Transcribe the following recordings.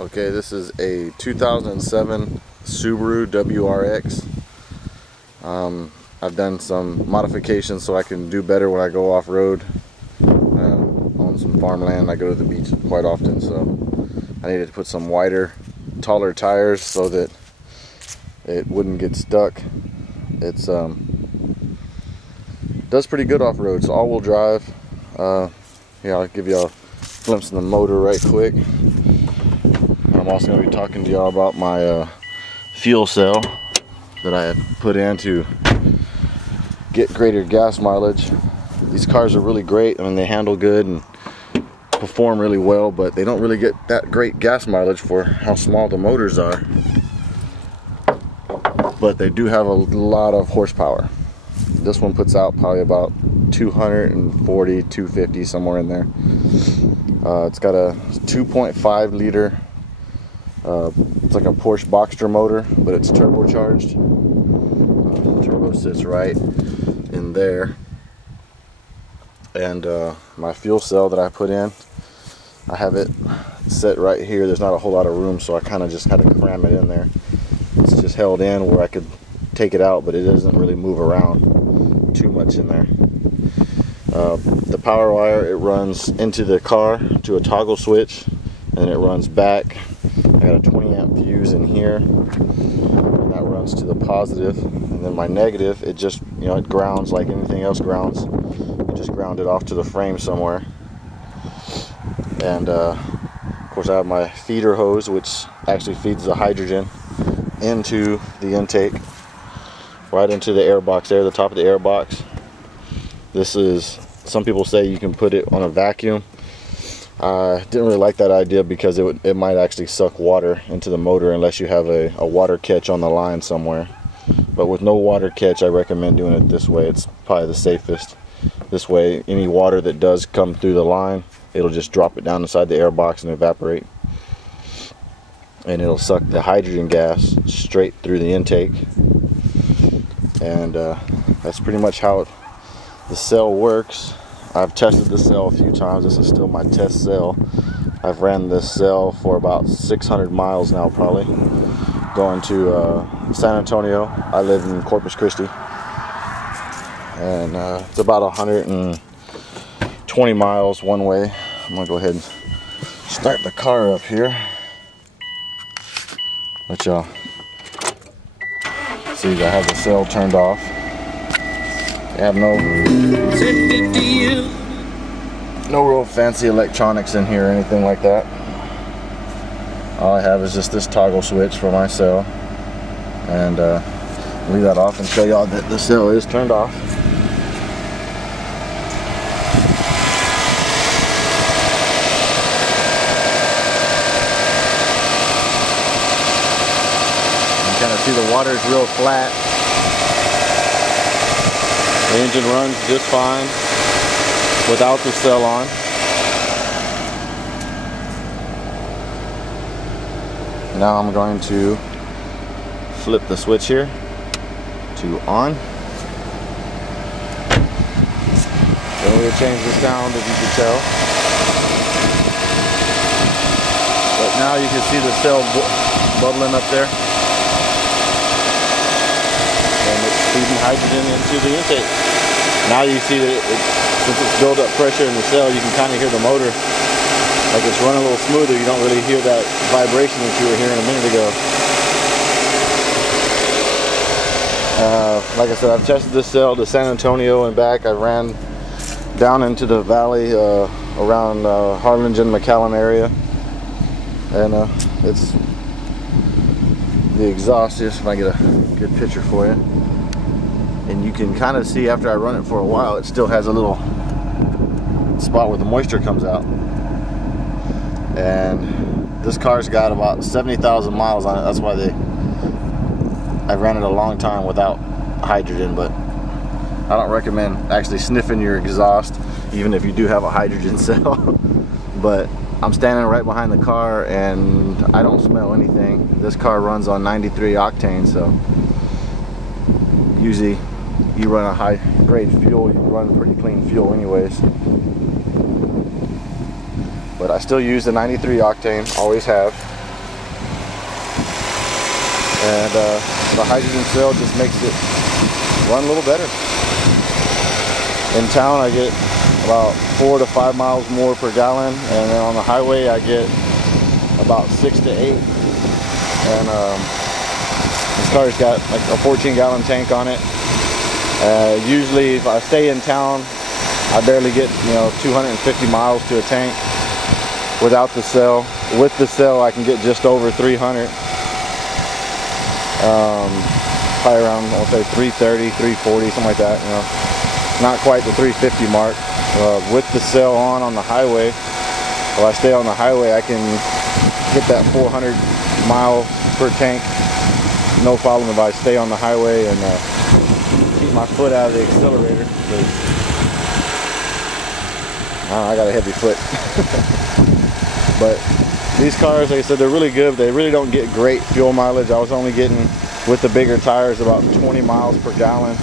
Okay, this is a 2007 Subaru WRX. I've done some modifications so I can do better when I go off-road. On some farmland, I go to the beach quite often, so I needed to put some wider, taller tires so that it wouldn't get stuck. It's does pretty good off-road. It's all-wheel drive. Yeah, I'll give you a glimpse of the motor right quick. I'm also going to be talking to y'all about my fuel cell that I have put in to get greater gas mileage. These cars are really great. I mean, they handle good and perform really well, but they don't really get that great gas mileage for how small the motors are. But they do have a lot of horsepower. This one puts out probably about 240, 250, somewhere in there. It's got a 2.5 liter, it's like a Porsche Boxster motor, but it's turbocharged. The turbo sits right in there. And my fuel cell that I put in, I have it set right here. There's not a whole lot of room, so I kind of just had to cram it in there. It's just held in where I could take it out, but it doesn't really move around too much in there. The power wire, it runs into the car to a toggle switch, and it runs back. I got a 20 amp fuse in here, and that runs to the positive. And then my negative, it just, you know, it grounds like anything else grounds. You just ground it off to the frame somewhere. And of course I have my feeder hose, which actually feeds the hydrogen into the intake, right into the air box there, the top of the air box. This is, some people say you can put it on a vacuum. I didn't really like that idea because it might actually suck water into the motor unless you have a water catch on the line somewhere. But with no water catch, I recommend doing it this way. It's probably the safest. This way, any water that does come through the line, it'll just drop it down inside the air box and evaporate. And it'll suck the hydrogen gas straight through the intake. And that's pretty much how the cell works. I've tested the cell a few times. This is still my test cell. I've ran this cell for about 600 miles now, probably, going to San Antonio. I live in Corpus Christi, and it's about 120 miles one way. I'm gonna go ahead and start the car up here. Let y'all see. I have the cell turned off. I have no real fancy electronics in here or anything like that. All I have is just this toggle switch for my cell, and leave that off and show y'all that the cell is turned off. You kind of see the water is real flat. The engine runs just fine without the cell on. Now I'm going to flip the switch here to on. Then we'll change the sound, as you can tell. But now you can see the cell bubbling up there. And it's feeding hydrogen into the intake. Now you see that since it's built up pressure in the cell, you can kind of hear the motor. Like it's running a little smoother. You don't really hear that vibration that you were hearing a minute ago. Like I said, I've tested this cell to San Antonio and back. I ran down into the valley around Harlingen, McAllen area. And it's the exhaust. Just if I get a good picture for you. And you can kind of see after I run it for a while, it still has a little spot where the moisture comes out. And this car's got about 70,000 miles on it. That's why I ran it a long time without hydrogen, but I don't recommend actually sniffing your exhaust, even if you do have a hydrogen cell. But I'm standing right behind the car and I don't smell anything. This car runs on 93 octane, so usually you run a high grade fuel, you run pretty clean fuel anyways. But I still use the 93 octane, always have. And the hydrogen cell just makes it run a little better. In town I get about 4 to 5 miles more per gallon, and then on the highway I get about 6 to 8. And this car's got like a 14-gallon tank on it. Usually if I stay in town, I barely get 250 miles to a tank without the cell. With the cell I can get just over 300. Probably around, I'll say 330, 340, something like that, Not quite the 350 mark. With the cell on the highway, while I stay on the highway, I can hit that 400 mile per tank. No problem if I stay on the highway and keep my foot out of the accelerator. I got a heavy foot. But these cars, like I said, they're really good. They really don't get great fuel mileage. I was only getting, with the bigger tires, about 20 miles per gallon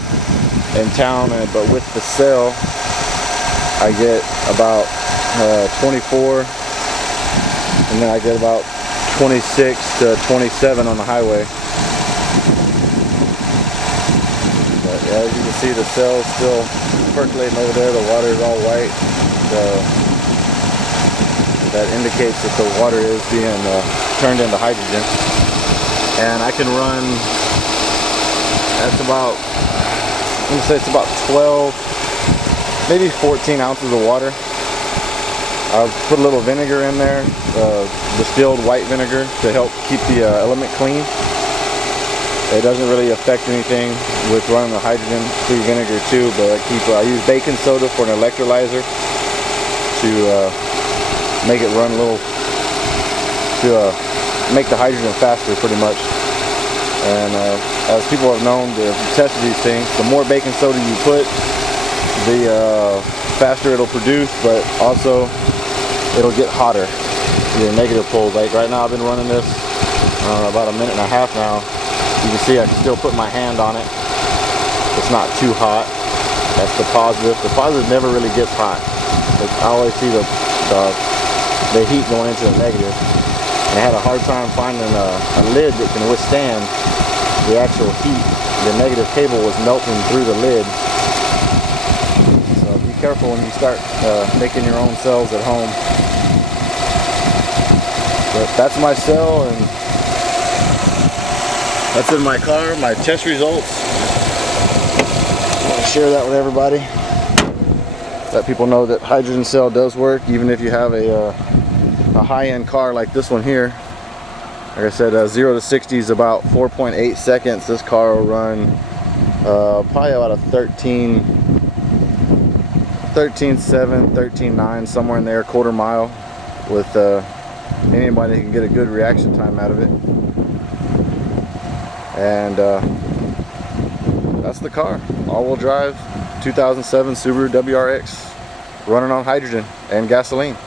in town, but with the cell I get about 24, and then I get about 26 to 27 on the highway. But yeah, as you can see, the cell's still percolating over there. The water is all white. That indicates that the water is being turned into hydrogen. And I can run, that's about, I'm gonna say it's about 12, maybe 14 ounces of water. I've put a little vinegar in there, distilled white vinegar, to help keep the element clean. It doesn't really affect anything with running the hydrogen through vinegar too, but I use baking soda for an electrolyzer to make it run a little, to make the hydrogen faster pretty much. And as people have known, if you tested these things, the more baking soda you put, the faster it'll produce, but also it'll get hotter, your negative poles. Like right now I've been running this about a minute and a half now. You can see I can still put my hand on it. It's not too hot. That's the positive. The positive never really gets hot. I always see the heat going into the negative. And I had a hard time finding a lid that can withstand the actual heat. The negative cable was melting through the lid. So be careful when you start making your own cells at home. But that's my cell, and that's in my car, my test results. I want to share that with everybody. Let people know that hydrogen cell does work, even if you have a high-end car like this one here. Like I said, 0 to 60 is about 4.8 seconds. This car will run probably about a 13.7, 13.9, somewhere in there, quarter mile, with anybody can get a good reaction time out of it. And that's the car. All-wheel drive, 2007 Subaru WRX, running on hydrogen and gasoline.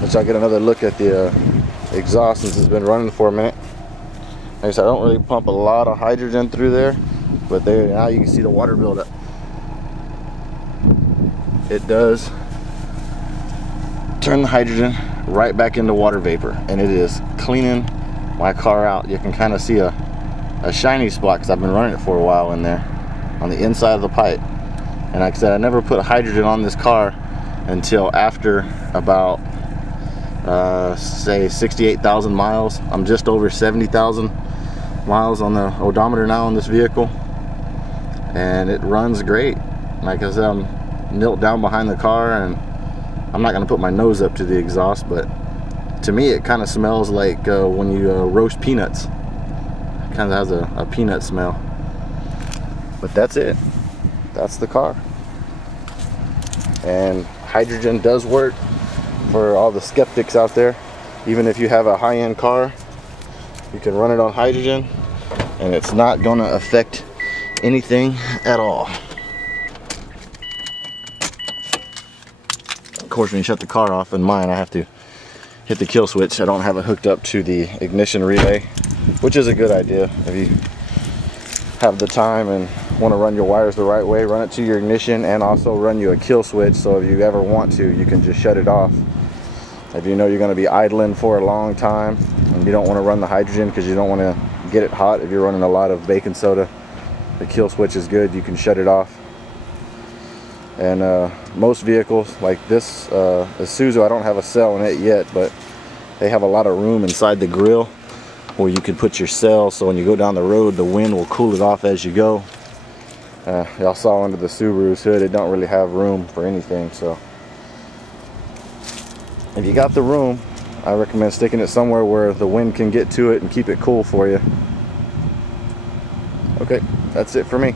Let y'all get another look at the exhaust since it's been running for a minute. Like I said, I don't really pump a lot of hydrogen through there, but there now you can see the water buildup. It does turn the hydrogen right back into water vapor, and it is cleaning my car out. You can kind of see a shiny spot because I've been running it for a while in there on the inside of the pipe. And like I said, I never put hydrogen on this car until after about say 68,000 miles. I'm just over 70,000 miles on the odometer now on this vehicle, and it runs great. Like I said, I'm knelt down behind the car, and I'm not going to put my nose up to the exhaust, but to me it kind of smells like when you roast peanuts. It kind of has a peanut smell. But that's it. That's the car. And hydrogen does work for all the skeptics out there. Even if you have a high-end car, you can run it on hydrogen and it's not going to affect anything at all. Of course, when you shut the car off, in mine I have to hit the kill switch. I don't have it hooked up to the ignition relay, which is a good idea. If you have the time and want to run your wires the right way, run it to your ignition and also run you a kill switch, so if you ever want to, you can just shut it off If you know you're going to be idling for a long time and you don't want to run the hydrogen because you don't want to get it hot, if you're running a lot of baking soda, the kill switch is good. You can shut it off. And most vehicles like this Isuzu, I don't have a cell in it yet, but they have a lot of room inside the grill where you can put your cell, so when you go down the road the wind will cool it off as you go. Y'all saw under the Subaru's hood, it don't really have room for anything, so if you got the room, I recommend sticking it somewhere where the wind can get to it and keep it cool for you. Okay, that's it for me.